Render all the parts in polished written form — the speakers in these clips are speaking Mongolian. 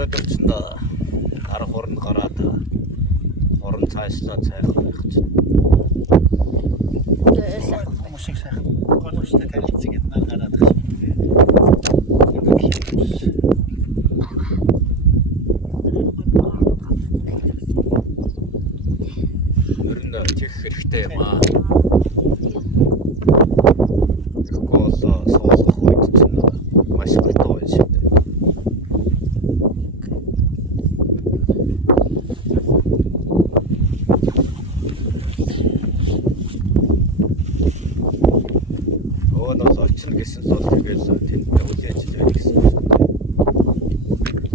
өнөөдөр чинь гар хуранд гараад хорон цаашлаа цайхан байх чинь. Хүмүүсийг сайхан гоноштой танилцгээд наа гараад байгаа. Ер нь тех хэрэгтэй юм аа. Тэгэхгүй бол суулгах үед чинь маш гатаа байна шүү дээ. Очин гэсэн л тэгэл тэнтэй үлээж л байх гэсэн юм.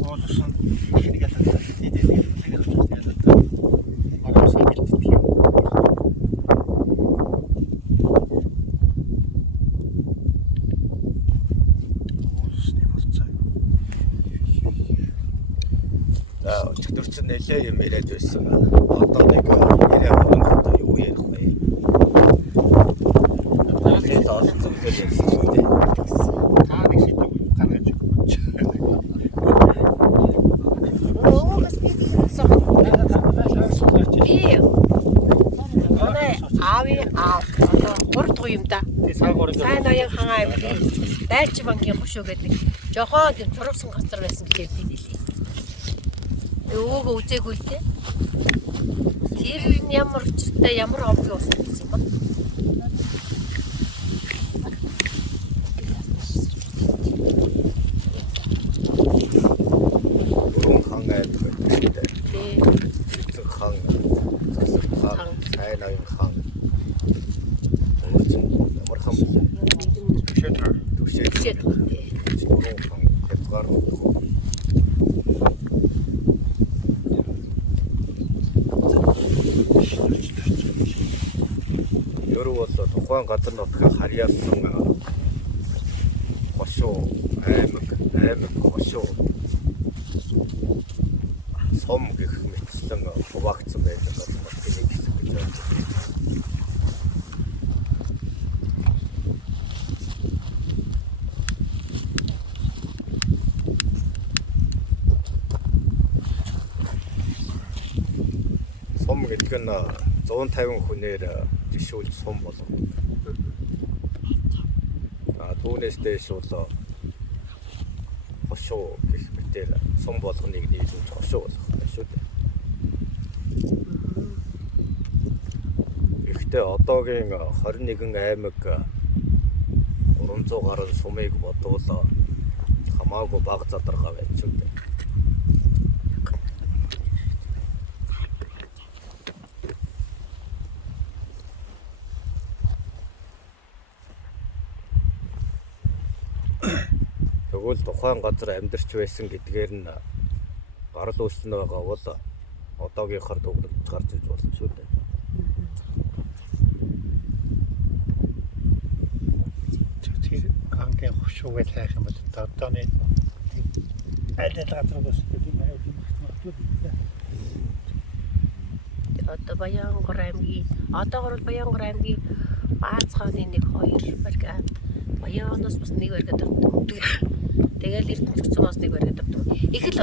Оолсон ихнийг ялаад тэгээд тэгээд ялаад маргааш хэлдэг юм. Оолсны болцоо. Өчигдөр чинь нэлээ юм яриад байсан. Одоо нэг яриа хоног юу ярих вэ? Юм да. Сайн аян хангаа аймгийн Дайч банкын хошуу гэдэг нэг жохоо тийм зургсан газар байсан гэж хэлдэг нэлээ. Өвөөгөө үзээгүй л дээ. Тэр ямар учиртай ямар овгийн ус гэсэн юм бэ? Уран хаан аймаг гэдэг. Эцэг хаан, засаг хаан, сайн аян хаан. Ер бол тухайн газар нутгаа харьяасан хошуу аймаг хошуу сум гэх мэтчлэн хуваагдсан байдаг газар нутгийн нэг хэсэг гэж байна. Сум гэдэг нь 150 хүнээр жишүүл сум болгодог. Түүнээс дээш бол хошуу гэх мэтээр сум болгоныг нийлүүлж хошуу болгох байна шүү дээ. Гэхдээ одоогийн 21 аймаг 300 гаруй сумыг бодвол хамаагүй бага задаргаа байна шүү дээ. Тэгвэл тухайн газар амьдарч байсан гэдгээр нь гарал үүснэ байгаа бол одоогийнхаар төгрөгж гарч иж болно шүү дээ. Тэр ангийн хөвшөө байх юм бол одоо нэг аль газар бас гэдэг юм аа юм байна. Одоо Баянгор аймгийн одоогор Баянгор аймгийн Баазгааны нэг хоёр барга Баяноос бас нэг барга тавьдаг. Тэгэл ертөнцөөс нэг барга тавьдаг. Их л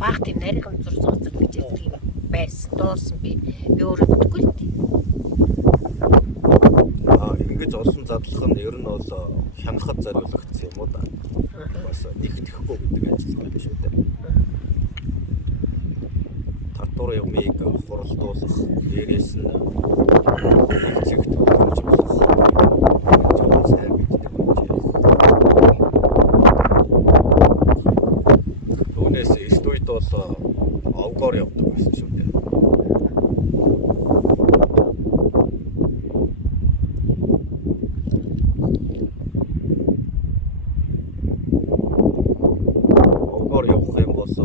баг тийм нарийн зур зооцол гэж ярьдаг юм байсан. Дуулсан би өөрөө мэдгүй л дээ. Ингэж олон задлах нь ер нь бол хянахад зориулагдсан юм уу да. Бас нэгтгэхгүй гэдэг ажиллагаа биш үү дээ. Татвар юмыг хуралдуулах, дээрээс нь нэгцэгт хөгжүүлж болох сайн мэддэг юм чи. Түүнээс эрт үед бол овгоор явдаг байсан шүү дээ. Овгоор явах юм бол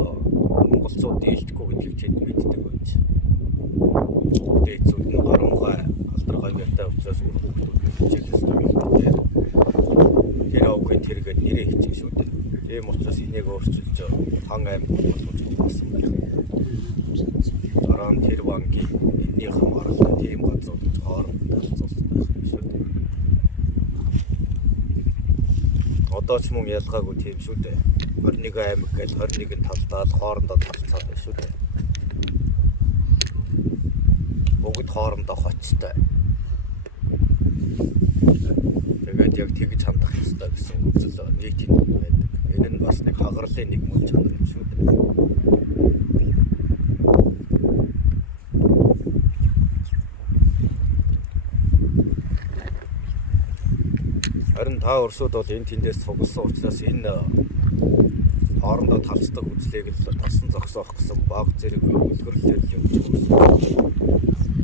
монголчууд дийлдэхгүй гэдгийг тэд мэддэг байж. Дээцүүд нь гарамгай алдаргай гэртэй учраас үр хөвгүүд хичээлсэн юм. Тэр овгийн тэргээд нэрээ хийчих шүү дээ. Ийм учраас энийг өөрчилж Хан аймаг болгож болсон байна. Дараа нь тэр бангийн энэний хамгаалалт тийм газар хооронд талцуулсан байх юм шүү дээ. Одоо ч мөн ялгаагүй тийм шүү дээ. 21 аймаг гэж 21-ийн талдаад хоорондоо талцаад байна шүү дээ. Бүгд хоорондоо хоцтой. Тэгээд яг тэгж хандах ёстой гэсэн үзэл нийтийн байдаг. Энэ нь бас нэг хагарлын нэг мөн чанар юм шүү дээ. Харин та өрсөд бол энэ тэндээс цугласан учраас энэ хоорондоо талцдаг үзлийг л тасан зогсоох гэсэн баг зэрэг үлгэрлэлээр л явж байгаа.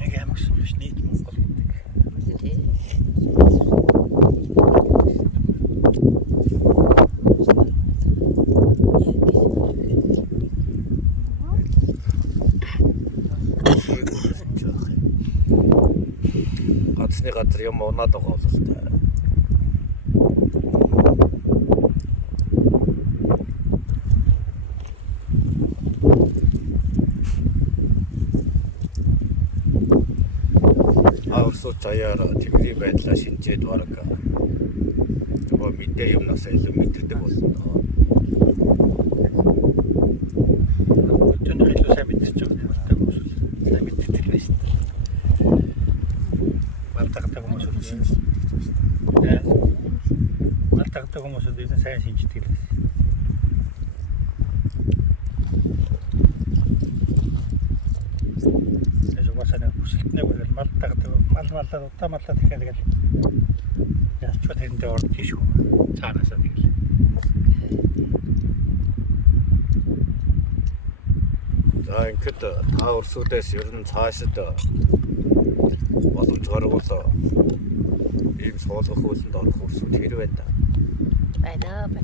Нэг аймаг сүлж нийт Монгол гэдэг. Гадсны газар юм унаад байгаа бол та. Авсууч аяар тэгний байдлаа шинжээд бараг. Нөгөө мэдээ юмнаас илүү мэддэг болно доо. Өчигдөр илүү сайн мэдчихэж байгаа хүмүүс сайн мэддэг байх шүү дээ. Мартагтаг хүмүүс үү? Мартагтаг хүмүүс үү сайн шинждэг л байсан. Угаасаа хүсэлтнээ үргэлж мал удаа тэгэхээр яачвал тэрэндээ орд тийш үү. Цаанаасаа тэгэл. За ингээд та өрсүүдээс ер нь цаашид боломж гарвал ийм суулгах хөлөнд орох өрсүүд хэр байна? Байна.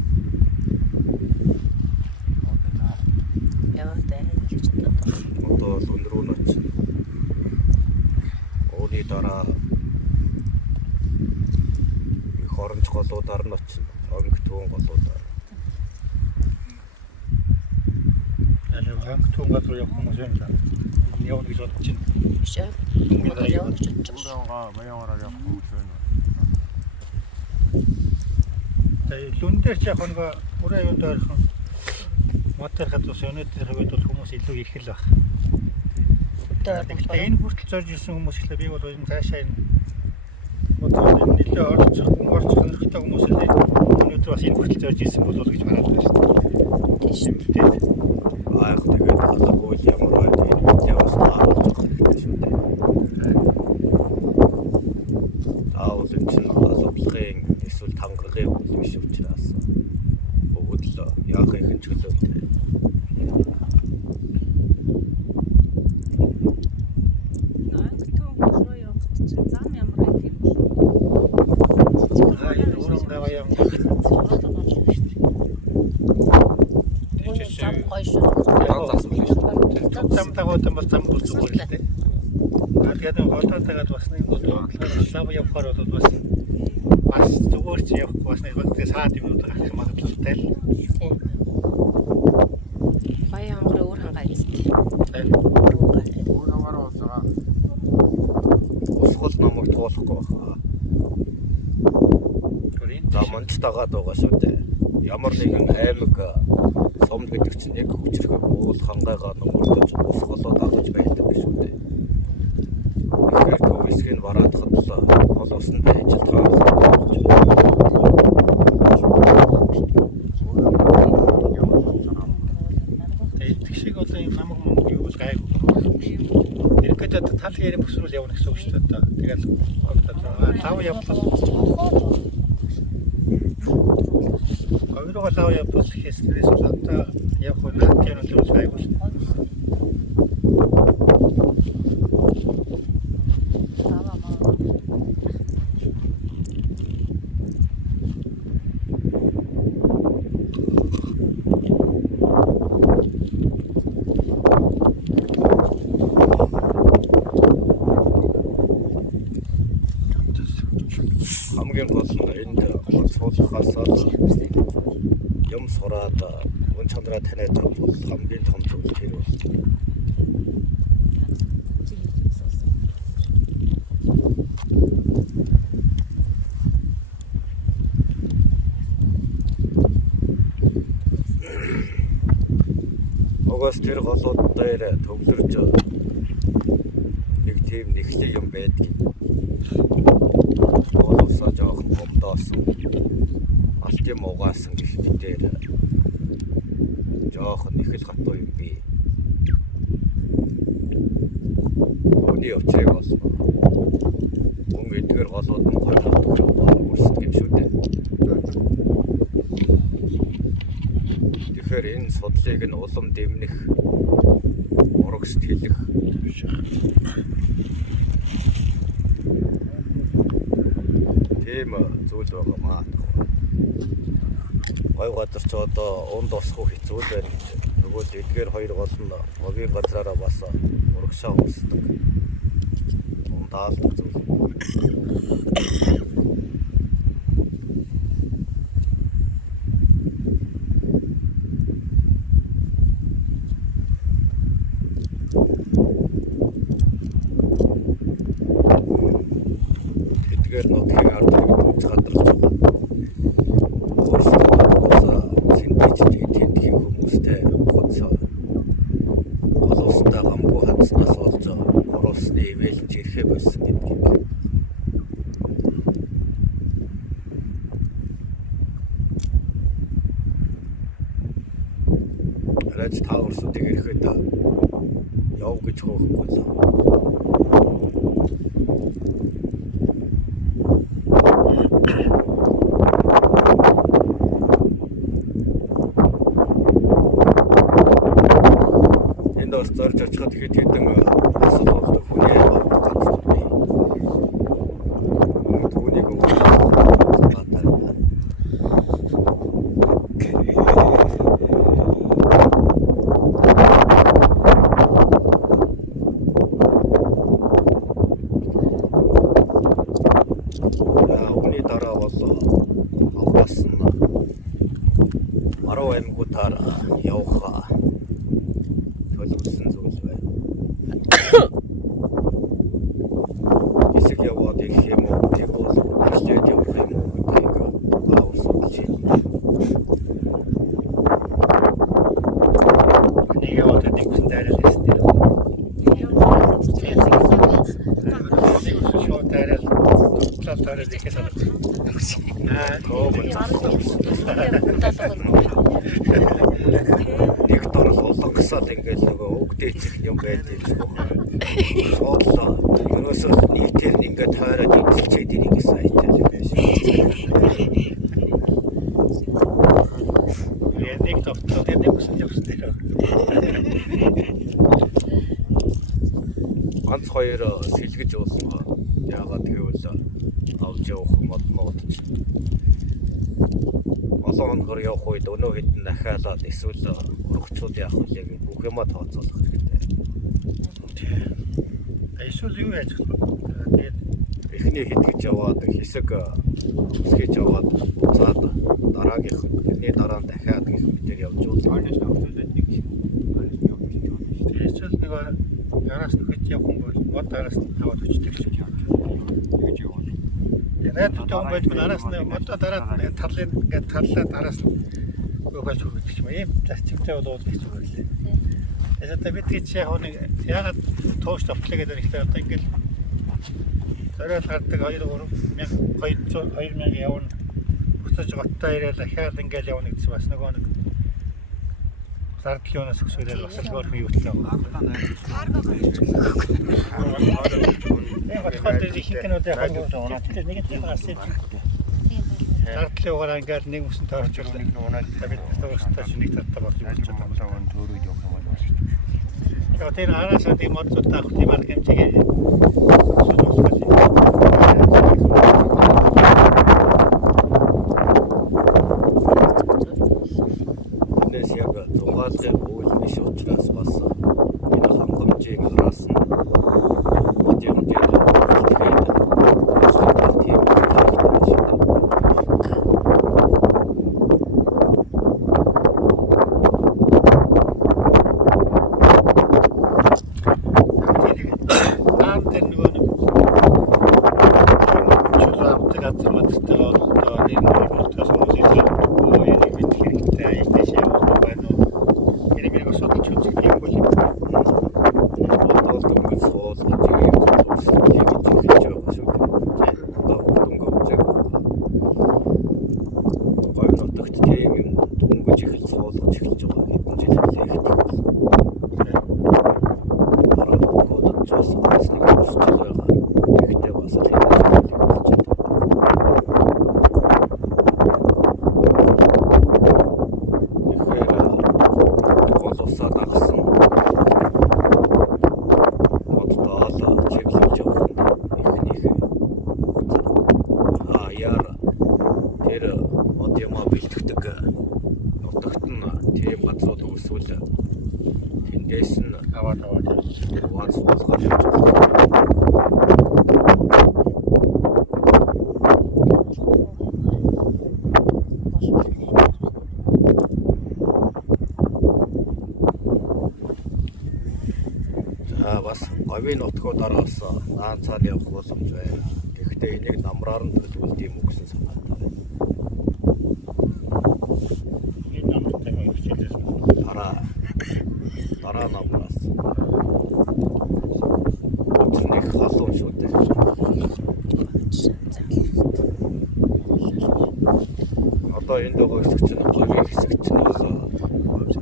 Яа гэж бодлоо. Одоо л өндөр нь очив. Өөний дараа их оронч голуудаар нь очив. Өнгө түүн голуудаар. Өнгө түүн газар явах хүмүүс байна. Явна гэж бодож байна. Биш ээ. Одоо явж Уурайгаа баянгараар явах хүмүүс байна. Тэгээ лүн дээр ч яг нэг ураа юунд ойрхон мотор хадус өнөөдөр хэвээд бол хүмүүс илүү их л баг. Тэгэхээр энэ хүртэл зорж ирсэн хүмүүс ихлэ би бол энэ цаашаа энэ мотор нэлээ орцох сонирхтой хүмүүс л өнөөдөр бас энэ хүртэл зорж ирсэн болов гэж хараад байна шүү дээ. Тийм дээ. Яг тэгээд алгаагүй ямар байд яваас таавалж байгаа хэрэгтэй шүү дээ. Таавал энэ чинь алгын эсвэл тангарагын үйл биш учраас бүгд л яах их чөлөөтэй. Зам тагуудан бас зам гүцүүл дээ. Тэгээд хотоотойгоо бас нэг лав явахаар бол бас зүгээр ч явахгүй бас нэг hodгоо саад юм гарах магадлалтай л. Баян амгар өөр хангаа эцтэй. Уурайгаар уусаа. Усгол намайг туулахгүй баха. За монч дагаад байгаа шүү дээ. Ямар нэгэн аймаг сомд гэдэг чинь яг хүчрэх уул хангайгаа нөмөрдөж ус голоод авч байдаг биш үү дээ. Тэгэхээр төв хэсгийг бараадахад л гол усны ажилт хаалт болж байна. Тэгэх шиг одоо юм намайг юу гайгүй. Ерөнхийдөө тал хэрэг бүсрүүл явна гэсэн үг шүү дээ. Тэгэл лав явбал Говьроо лав явбал хэсгээс одоо явах наад тийм л гайгүй. хасаад юм сураад өн чанараа таниад байх бол хамгийн том зүйл тэр бол. Угаас тэр голууд дээр төвлөрж нэг тийм нэхлэг юм байдаг. Боловсоо жоохон гомдоосон. Алт юм угаасан гэх мэтээр жоохон нэхэл хатуу юм би. Өний очрыг болсон. Мөн эдгээр голууд нь гоёлдог үрсдэг юм шүү дээ. Тэгэхээр энэ судлыг нь улам дэмнэх, урагшд хэлэх тийм зүйл байгаа маа. Гой газар ч одоо унд босох хэцүү л байна гэж. Нөгөө эдгээр хоёр гол нь огийн газраараа бас урагшаа уусдаг. Ундаалдаг зүйл. Эдгээр нутгийг ардаг гэж гадарч байгаа. Өөрсдөө синтетик тентхийн хүмүүстэй хоцоо. Олоостай гамгүй хадснаас болж оруулсны ивэлж ирэхэ болсон гэдгийг. Арайч та өрсөдийг ирэхэд яв гэж хөөхгүй л. Зорж очиход ихэд хэдэн асал болдог хүний газар бий. Түүнийг Үүний дараа бол авгаас нь 10 аймагуудаар явах төлөвлөсөн зүйл байна. Хэсэг яваад ирэх юм уу гэдэг бол ажлууд явах юм уу гэдгийг авсуулж байна. Нэг яваад нэг хүн дайрал хийсэн. Нэг дорол улгасаад ингээл нөгөө өгдөө эцэх юм байдаг шүү. Соодлоо. Өнөөсөө нийтээр ингээд тойроод идэлчээд ирэх сайтай юм байсан. Нэг товтлоо гэдэг үсэн явсан дээр. Ганц хоёр сэлгэж уулсан. Яагаад гэвэл авч явах моднууд ч олон хоногор явах үед өнөө хэдэн дахиалаад эсвэл урагчуд явах үлээ гэж бүх юма тооцоолох хэрэгтэй. Эсвэл юу яаж вэ? Тэгээд эхний хэдгэж яваад хэсэг үсгэж яваад цаад дараагийнх тэрний дараа нь дахиад гэх мэтээр явж байгаа. Эсвэл нэг араас нөхөж явах юм бол мод араас нь таваад өчтөг гэж явж яваа. Тэгээд том байж араас нь модоо дараад талын ингээд таллаад араас нь өгөөж хүргэж юм. Ийм зачимтай бол хэцүү байлээ. Тэгээд бид гэж яагаад тууш товтлоо гэдэг ихтэй одоо ингээд зориод гардаг 2000 явна. Буцаж готтой ирээд дахиад ингээд явна гэсэн бас нөгөө нэг зардлын өнөөс өсвөрөл бас л өөр юу хэлээ. Зардлын угаараа ингээд нэг үсэн тойрч байгаа нэг унаад бид өөрсдөө шинийг татдаг болж байгаа юм төөрөж явах юм байна. Яг тэр араас нь мод таах тийм арга хэмжээгээ зугаалгын үйл биш учраас бас энэ хангамжийг араас нь модern дээр хэлгээд тийм юм бол Одоо дөнгөж суулгаж ийм зүйлсийг хийж байгаа шүү дээ. Одоо дөнгөж үзэг. Гой нутагт тийм юм дөнгөж их суулгаж эхэлж байгаа хэдэн жил эхлэх. Араа дөнгөж цаас ганцны хүрч байгаа. Гэхдээ бас л хийж байгаа. Тэндээс нь аваад тэр вац суулгаж явж байгаа. За бас говийн нутгуудаараа бас наан цааны явах боломж байна. Гэхдээ энийг намраар нь төлөвлөлт юм уу гэсэн санаатай байна. энэ намтай хичээлээс дараа намраас нэг халуун шүү дээ. Одоо энэ дөгөө хэсэг чинь говийн хэсэг чинь бол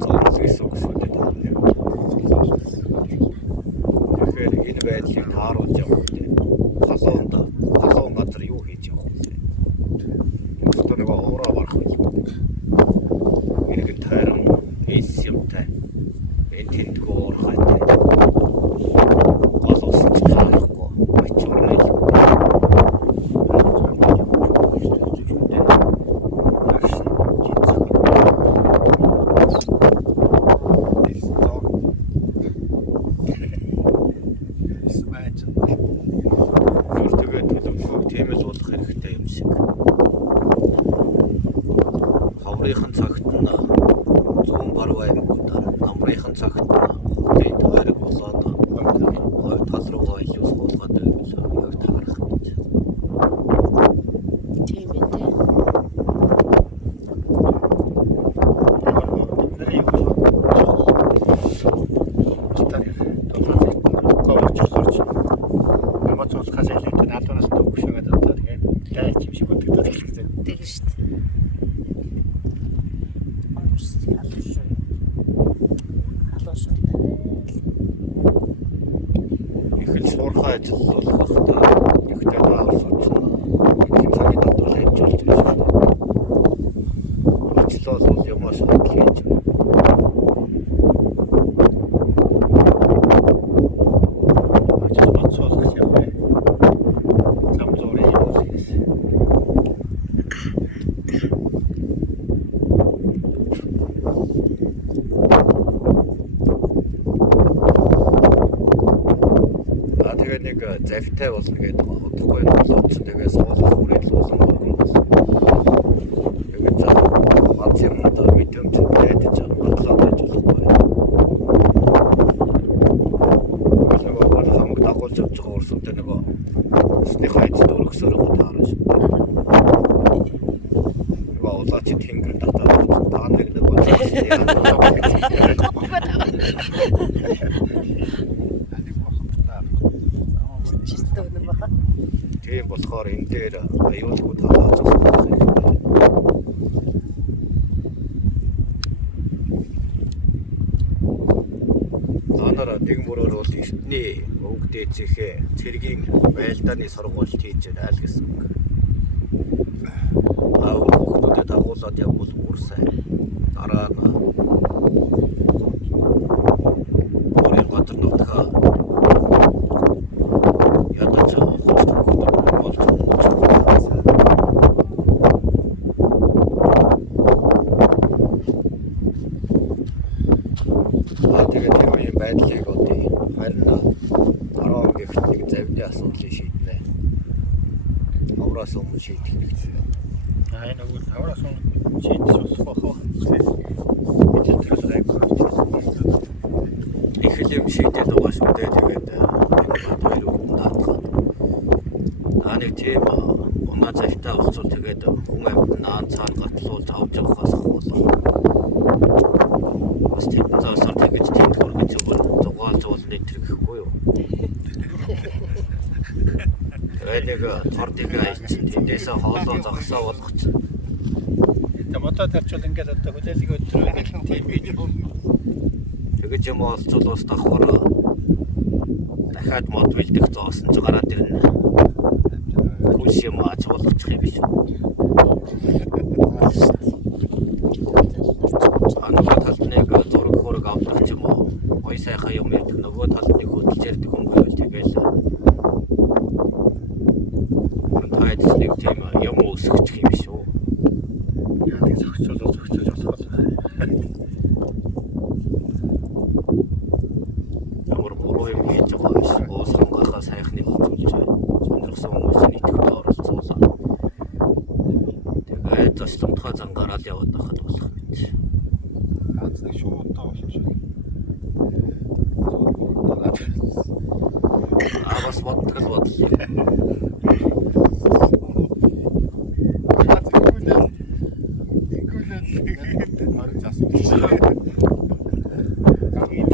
зовлон гэсэн үг шүү дээ. Тэгэхээр энэ байдлыг тааруулж явах гэдэг. Халуун газар юу хийж явах вэ? Өөртөө нэг уураа барах юм. Иргэн тайран эс юмтай. Энэ тэндгүү уурхайтай. Гол усч таарахгүй. Очорны л. Хаврынхан цагт нь 100 гаруй аймагуудаар намрынхан цагт нь хөдөө тойрог болоод тал руугаа илүү суулгаад байвал яг таарах гэж. Тийм ээ. Тэгэж шүү дээ. Ихэнх суурхай ажил бол багтаа ихтэй даавар суучна. Ийм цагийн дотор хийж болж байгаа шүү дээ. Ажил бол ямаас хийж байна. Нэг завтай болно гэдэг байгаа. Удахгүй болоод тэгээ суулгах үрэл болсон болгон болсон. Тэгээд за бац юмд мэдэмж байдаж бодлоо байж болохгүй. Нөгөө бол хамаг дагуулж явж байгаа урсуудтай нөгөө өсний хайц дөрөгсөөр таарна шүү. Нөгөө улаач тэнгэр татаад тааныг нэг бодлоо. Тийм болохоор энэ дээр аюулгүй талааж байгаа юм. Анара тэгмөрөөр бол эртний өвөг дээцийнхээ цэргийн байлдааны сургуульд хийж айл гэсэн үг. Хүүхдүүдэд дагуулад явбал бүр сайн. Дараа нь өөрийн газар нутгаа ядаж тэгээд тэр үеийн байдлыг одоо харин 10 гихт нэг завны асуудлыг шийднэ. Авраас өмнө шийдэх гэж байна. Энэ нөгөө авраас өмнө шийдэх болохоо. Их юм шийдээд байгаа шүү дээ. Тэгээд энэ хоёр үгэнд даатгаад. Тааны тийм унаа цагтаа болцол тэгээд хүн амьд наан цаана гатлуулж авч явахаас болоо. Бас тийм заасаар тэгэж тийм тордыг аялчин тэндээсээ хоолоо зогсоо болгох чинь. Тэгээ мотор тарчвал ингээд одоо хүлээлгийн өдрөө тийм бий. Тэгэж юм олцвол бас давхар дахиад мод бэлдэх зоосон ч гараад ирнэ. Хүс юм аач болгочих юм биш үү? Анаа талныг зураг хөрөг авдаг ч юм уу. Ой сайхан юм ярьдаг нөгөө талныг хөдөлж ярьдаг хүн байвал тэгэл тайдсныг тийм юм өсгөчих юм биш үү? Яа тийм зохицуулж болох. Ямар буруу юм хийж байгаа биш. Уус хангахаа сайхныг үзүүлж сонирхсан хүмүүсийн идэвхтэй оролцуулаа. Тэгээд зочломтгой зангараад яваад байхад болох мэт. ганц нэг шуудаа болчихсон. Бас боддог л бодлоо. Харин засан.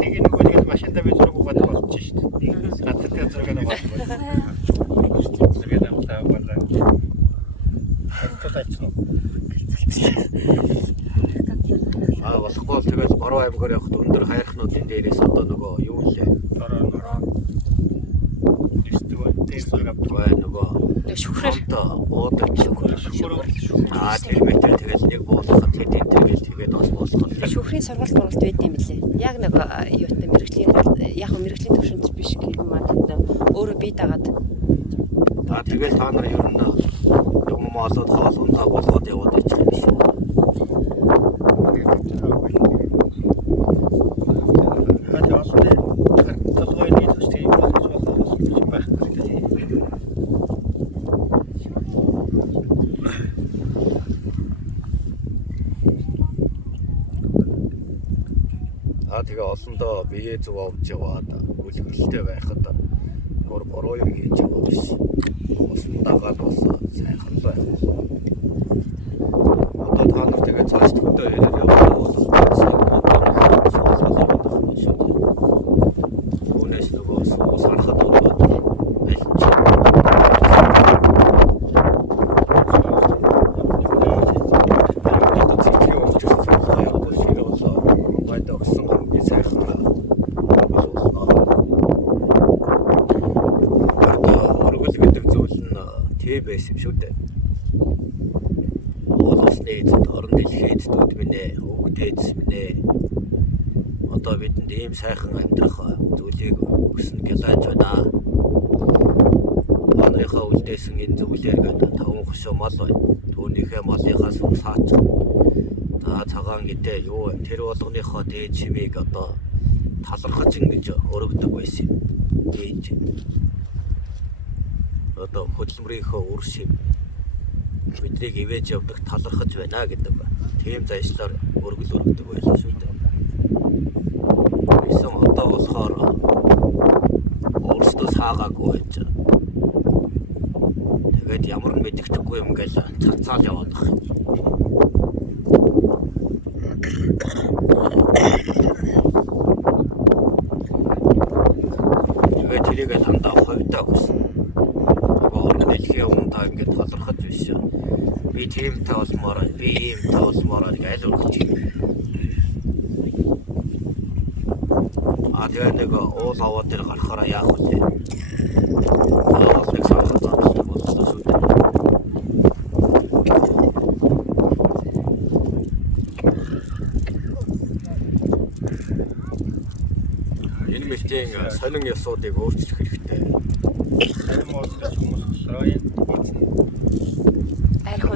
Тэгээ нөгөө нэг машинда би зураг угаад болчих шүү дээ. Гадтай зураг нэг болчих. Зураг намтаа болоо. Тотайцно. Болохгүй бол тэгэл бороо аймгаар явахд өндөр хайрхнуудын дээрээс одоо нөгөө юу лээ. Нороо. Эсвэл дээр зураг авдаг. Нөгөө Шүхрээр буудаг шүхрээр. Тэр метр тэгэл нэг буулгахад хэдийн тэгээд бас буулгах. шүхрийн сургалт байд юм лээ. Яг нэг юутай мэрэгжлийн яг мэрэгжлийн төвшөнд биш гэх юм аа өөрөө бие дагаад. Тэгэл та нар ер нь юм маалууд хаалгандаа болгоод яваад ичих юм шиг. Тэгээ олондоо бие зүг авч яваад үлгэрэлтэй байхад өөр бороо юм хийж байгаа биш. Ус дагаад бас сайхан байна. Одоо та нар тэгээ цааш төвдөө яриад яваад Өнөөс нөгөө сархад болоод байсан юм шүү дээ. Улсны эзэд орон дэлхийн эзэдүүд минь ээ, өвгдээдс минь ээ. Одоо бидэнд ийм сайхан амьдрах зүйлийг өгсөн гэлээж байна. Манайхаа үлдээсэн энэ зүйлээр гэдэг таван хошоо мал байна. Түүнийхээ малынхаас ус хаачих. За цагаан гэдэг юу вэ? Тэр болгоныхоо дээд чимийг одоо талархаж ингэж өргөдөг байсан юм. Дээж. Одоо хөдөлмөрийнхөө үр шим биднийг ивэж явдаг талархаж байна гэдэг. Тийм зайшлаар өргөдөг байлаа шүү дээ. Бисэн одоо болохоор өөрсдөө саагаагүй байж. Тэгээд ямар мэддэхгүй юм гээл цацаал яваад байна. Тэгээд тэрийг дандаа ховдоо гэсэн. Дэлхийн өмнөдөө ингээд толорхож биш. Би тиймтэй болмоор, би иймтэй болмоор гэж өгч юм. Тэгээ нэг уул аваад дээр гарахаараа яах вэ? Аа нэг сар зам болсон шүү дээ. Энэ мэтийн сонин ёсуудыг өөрчлөх хэрэгтэй.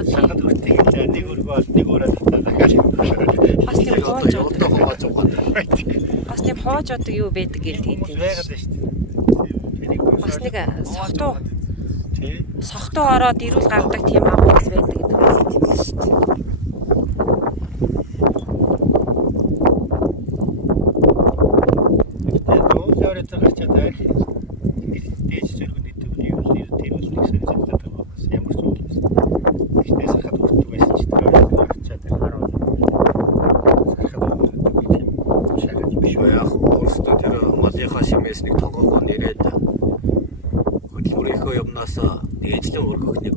Сахад хүртэл нэг өргөөл нэг өрөө татаад Бас тийм хоож одоо хувааж байгаа. бас тийм хоож одог юу байдаг гэл тийм. байгаад байна шүү дээ. Бас нэг сохтуу ороод ирүүл гардаг тийм агуу бас байдаг гэдэг юм шүү дээ. Тэгээд нөө зөөрөд гарчаад байх. Дээж зэрэг нэг төв юу нэр тэр үл нэг сэрэг зэвдээд байгаа бас ямар ч зүйл биш. Ихтэй сахад хүртэл байсан ч тэр гарчаад хараад сахад хүртэл тийм шахаж биш үү? Яг өөрсдөө тэр малынхаа шимээс нэг тогоогоо нэрээд хөдөлмөрийнхөө юмнаас Ээжлэн өргөх нэг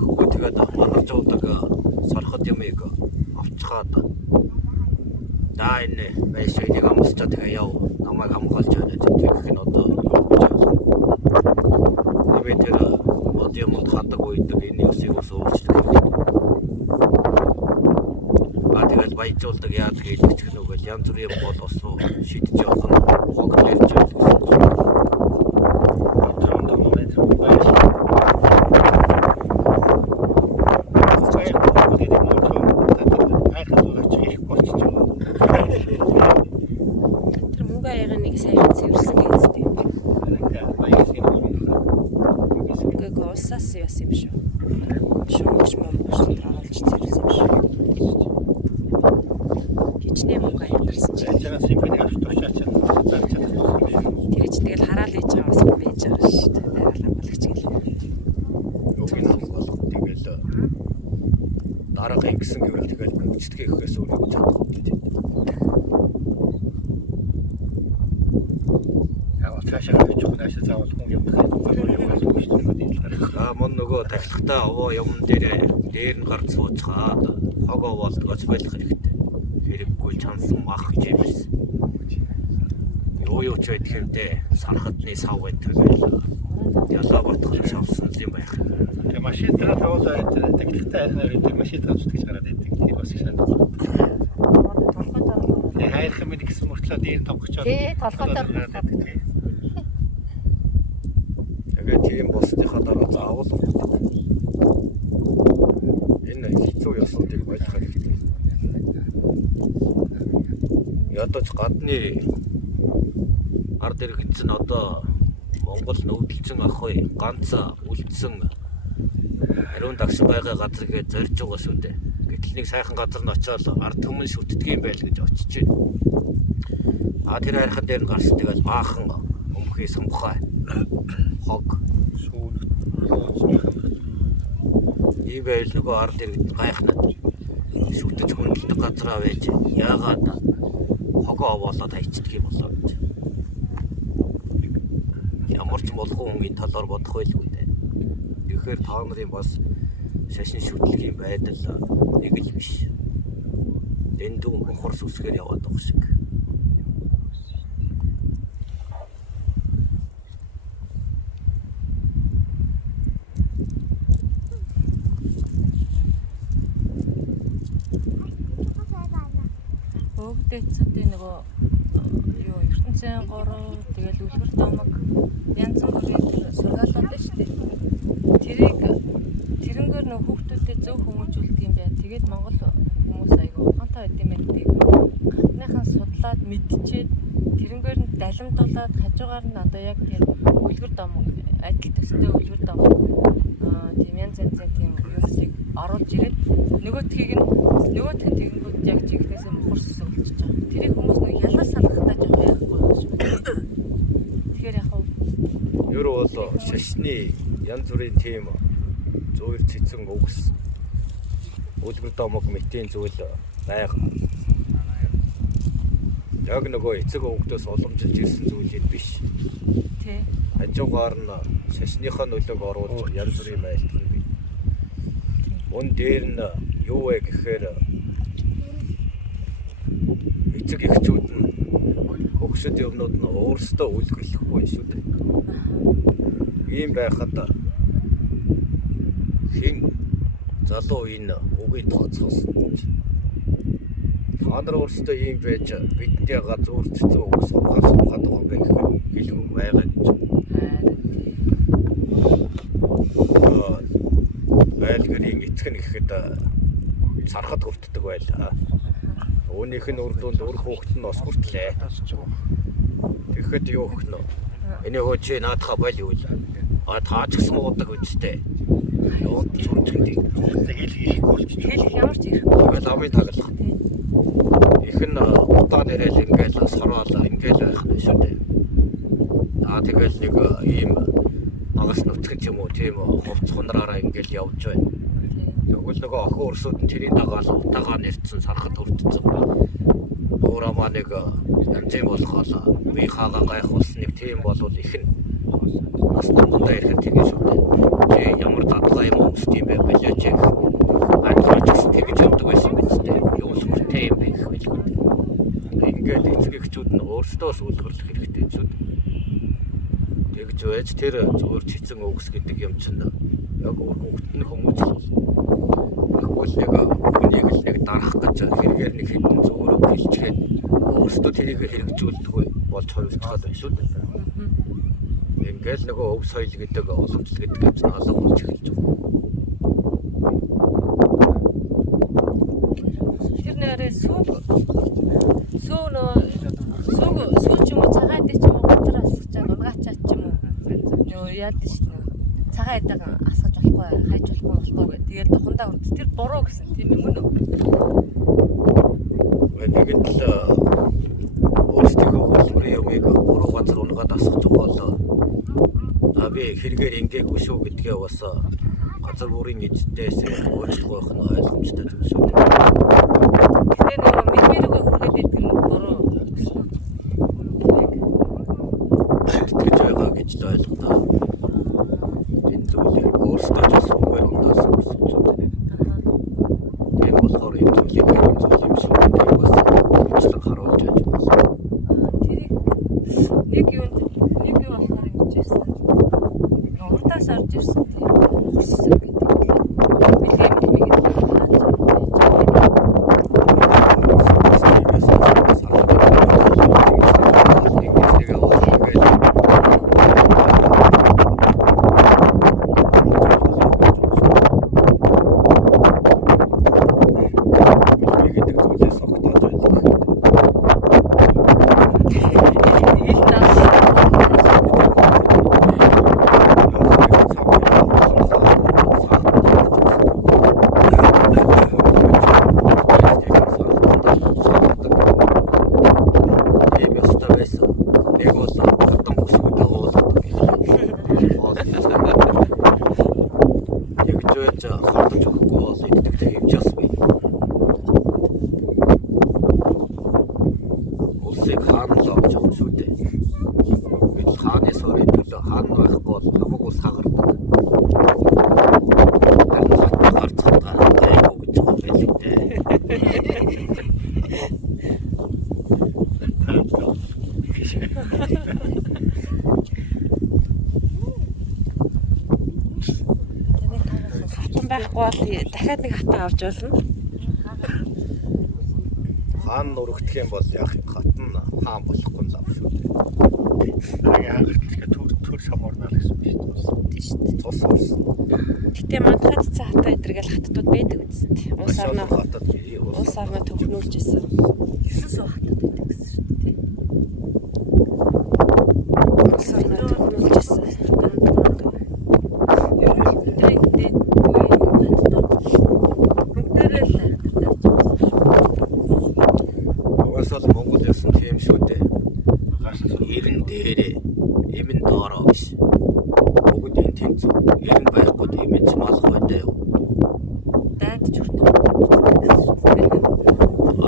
хөвгөө тэгээд манарч удаг сархад юмыг авчгаад даа энэ байшиныг амсчаа тэгээ яв намайг хамгаалж байна гэх нь одоо би тэр юм хатдаг үйдэг энэ ёсыг ус өөрчлөх хэрэгтэй. Тэгээд баяжуулдаг яадаг гэдэг ч нүгэл янз бүрийн бол осоо шийдэж явах нь хог ярьж байна. Тэр мөнгө аяга нэг сайхан цэвэрсэн гэжтэй. Үгүй усаас яс юм шүү. Шумш мөнгө тагалж цэвэрсэн шүү. Кичнээ мөнгө аяга гарсан чи. Тэр ч тэгэл хараал ээж байгаа бас байж байгаа шүү дээ. Хамгалагч гэл. Тэгэл дараагийн гисэн гэвэл тэгэл гүйцэтгэх гэхээс өөрөө чадахгүй тийм. Яавал цаашаа явж хугацааш заавал хүн юм дахиад мөн нөгөө тахилгатай овоо юм дээр нь гарч суучгаад хог овоолдгоч байх хэрэгтэй. Хэрэггүй чансан мах жимс. Юу ч байдаг юм дээ. Санхадны сав байдаг байл. Ялаа батгах шавсан юм байх. Тэгээ машин дээр тавуулаад тахилгатай хайрнаар үүдэг машин тавьж гэж гараад байдаг. Тэр бас их санаа. Тэгээ хайрхан минь гэсэн мөртлөө дээр тоглохчоод. Тий, толгойдоор тэгээд тийм босдынхаа дараа заавал энэ хэцүү ёсуудыг ойлгох хэрэгтэй. Ядаж гадны ард иргэдс нь одоо Монгол нүүдэлчин ахгүй ганц үлдсэн ариун дагшин байгаа газарыг зорж байгаа шүү дээ. Гэтэл нэг сайхан газар нь очиод ард түмэн шүтдэг юм байл гэж очиж байна. Тэр хайрхан дээр нь гарсан тэгэл баахан өмхий самхай хог ийм байл нөгөө ард иргэд гайхнаад шүтэж хөндлөдөг газараа байж яагаад хогоо овоолоод хайчдаг юм болоо гэж. Ямар ч болохгүй хүний талаар бодох байлгүй дээ. Тэгэхээр та нарын бас шашин шүтлэгийн байдал нэг л биш. Дэндүү мохор сүсгээр яваад байгаа шиг. Өвдөцөдөө нөгөө юу ертөнцийн 3 тэгэл үлгэр домог янз бүрийн сургаалууд байна шүү дээ. Тэрнгээр нөгөө хүүхдүүдэд зөв хүмүүжүүлдэг юм байна. Тэгээд Монгол хүмүүс айгүй ухаантай байд юм байна. Гадныхан судлаад мэдчихээд тэрнгээр нь далимдуулаад хажуугаар нь одоо яг тийм үлгэр домог адил төстэй үлгэр домог тийм янз янзын тийм юмсыг оруулж ирээд нөгөөтгийг тэгэнгүүт яг жигнэсээ мохорс өсөөлж байгаа. Тэрийг хүмүүс нэг ялгар салгахтай жоо байхгүй байх шүү. Тэгэхээр яг Ер бол шашны янз бүрийн тийм зөөр цэцэн өгс үлгэр домог мэтийн зүйл байгаа. Яг нөгөө эцэг өвгдөөс уламжилж ирсэн зүйл юм биш. тий. Хажуугаар нь шашныхаа нөлөөг оруулж янз бүрийн байлтгах бий. Өн дээр нь юу вэ гэхээр эцэг эхчүүд нь хөгшөд юмнууд нь өөрсдөө үлгэрлэхгүй шүү дээ. Ийм байхад хин залуу энэ үгийг тооцоос. Та нар өөрсдөө ийм байж бидэнд яга зүүрцсэн үг сухад байгаа юм хэлэх байгаа гэж. Байлгэрийн эцэг нь гэхэд сархад хүртдэг байлаа. Өөнийх нь үрдүнд өрх хүүхэд нь ос хүртлээ. Тэгэхэд юу гэх нь энэ хөөч наадах байл юу л. Таач гэсэн уудаг үстэй. Юу зүрхтэй. Хэлэх болчих. Хэлэх ямар ч ирэхгүй. Байл амын таглах. Их нь удаа нэрэл ингээл сороол ингээл байх нь шүү дээ. Тэгэл нэг ийм агас нүцгэн юм уу тийм хувцхунараараа ингээл явж байна. Тэгвэл нөгөө охин өрсөд нь тэрийн дагаал утагаа нэрцэн сархад хүрдсэн. Өөрөмөө нэг янзын болохоолаа би хаагаа гайх болсон нэг тийм болвол их нь нас томдоо ирэхэд тэгэж шүү дээ. Чи ямар задгаа юм өмсд юм бэ билээч. Адилхан тэгэж явдаг байсан биз дээ. Юу сүртэй юм бэ гэх мэт. Ингээд эцэгчүүд нь өөрсдөө сүлгэрлэх хэрэгтэй шүү дээ. Тэгж байж тэр зөвөр цэцэн өгс гэдэг юм чинь яг хүүхдийн хүмүүжил. Нэг л нэг дарах гэж хэрэгээр нэг хэдэн зөвөр хэлчихэд өөрсдөө тэрийг хэрэгжүүлдэггүй болж хувирцгаад байна шүү дээ. Ингээл нөгөө өв соёл гэдэг уламжлал гэдэг юм чинь алга болж эхэлж байгаа. Тэр нэрээ сүүг ч юм уу цагаан дээр ч юм уу гутар асгаж чад унгаачаад ч юм уу. Нөө яад ш нь цагаан эдэг асгаж болохгүй хайж болохгүй гэх. Тэгээд тухандаа үрд тэр буруу гэсэн тийм юм уу? Нэгэн л өөрсдөө хөлбөрийн юмыг буруу газар унгаад асгаж байгаа болоо. Би хэрэгээр ингээгүй шүү гэдгээ бас газар бүрийн эздээс уучлах байх нь ойлгомжтой зүйл шүү. Гэтэ нөгөө мэрэгөө хүргээд идэг нь буруу. Тэгж байгаа гэж л ойлгоно. Энэ зүйлийг өөрсдөө ч бас үгээр ундаасан гэсэн ч юм. Тийм болохоор энэ зүйлийг хэрэг зүйл юм шиг тийм бас өөрчлөлт харуулж яаж байна. Тэрийг нэг юу болохоор ингэж ирсэн. Уртаас орж ирсэн тийм хүссэн гэдэг. Байхгүй бол дахиад нэг хатан авч болно. Хаан нурагдах юм бол яг хатан хаан болохгүй л ав шүү. Яг төр самуурнаа гэсэн биш үү? Тийм шүү дээ. Цус ус. Гэтэ мандахад цаа хатан эдэргээл хаттууд байдаг үстэй. Улс орноо төвхнүүлж исэн. 900 хатад байдаг гэсэн шүү дээ. Улс орноо төвхнүүлж исэн. Монгол ясан тийм шүү дээ. Ирэн дээрээ, эмэн доороо биш. Бүгд энэ тэнцүү. Ирэн байхгүй эмэн ч малах байдаг. Дайнд ч хүртэл.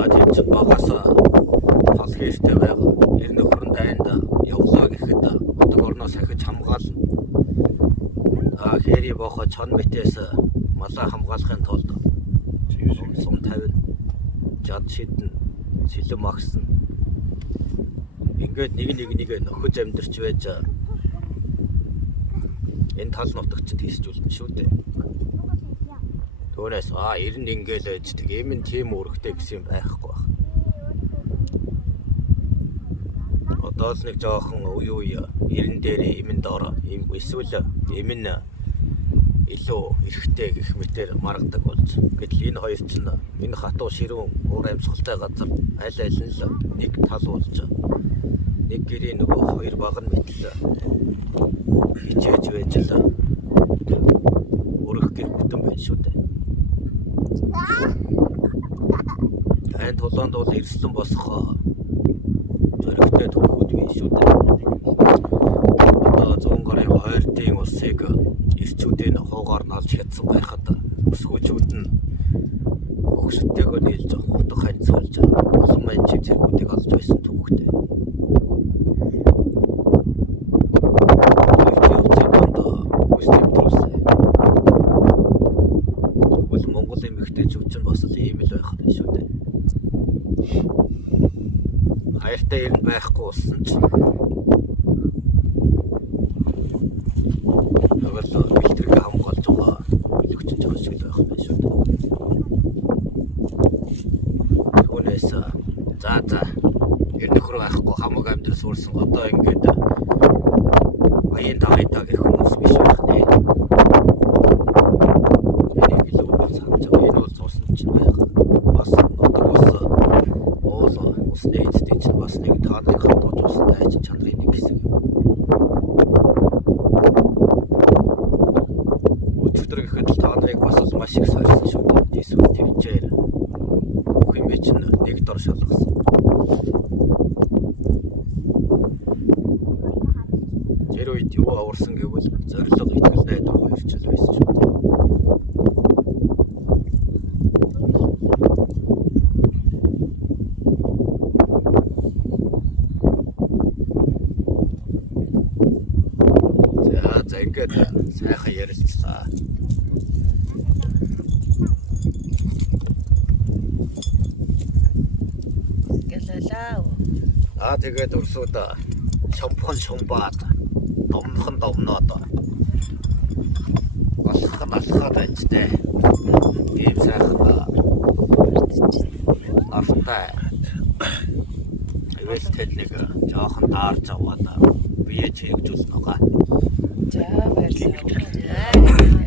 Ажиж багасаа тал хийжтэй байгаа. Ирэн нөхөр нь дайнд явлаа гэхэд өдөг орноо сахиж хамгаална. Хэри бохо чон мэтээс малаа хамгаалахын тулд сум 50 жад шидэн сэлэм агсан. Ингээд нэг нөхөж амьдарч байж энэ тал нутагчд хийсч болно шүү дээ. Түүнээс ер нь ингээл ээждэг юм тийм үүрэгтэй гэсэн юм байхгүй байна. Одоо л нэг жоохон уу ерэн дээр эмэн доор юм эсвэл эмэн илүү эрэхтэй гэх мэтээр маргадаг болж. Гэтэл энэ хоёр ч энэ хатуу ширүүн уур амьсгалтай газар аль аль нь л нэг тал болж. Нэг гэрээ нөгөө хоёр баг нь мэтэл хичээж байж л өрөх гэр бүтэн байна шүү дээ. Тань тулаанд бол эрслэн босох зөрөгтэй төрхүүд бий шүү дээ. Одоо 100 гарын хойртын улсыг ирчүүдийн хуугаар нь алж чадсан байхад өсгөөчүүд нь өгшөлтэйгөө нийлж утга ханцуулж олон мань чиг ихтэй. Монгол эмэгтэй ч үчин бас л ийм л байх юм шүү дээ. Хайртай юм байхгүй болсон ч тэгэл бэлтрэг хамгаалж байгаа өлөгч ч шиг л байх юм шүү дээ. Түүнээс за ер нөхөр байхгүй хамаг амьдрал суурсан одоо ингээд аян тагтаа гэх хүмүүс биш байх нэ. Бас нэг тааны хатууж усан дайч чанарын нэг хэсэг юм. Өчигдөр гэхэд тааныг бас л маш их сольсон шүү дээ. Тийсүү твчээр бүх юм чинь нэг дор шалгасан. Тэр үед юу аварсан гэвэл зориг итгэл найдвар хоёрчл байсан шүү дээ. Ингээд сайхан ярилцлаа. Гэлэлээ. Тэгээд өрсөд шомхон шомбаад домхон домноод алхаад байжтэй. Ийм сайхан автай. Эвэл тэлнийг жоохон даарч аваад бие чирэгжүүлсэн байгаа. За баярлалаа.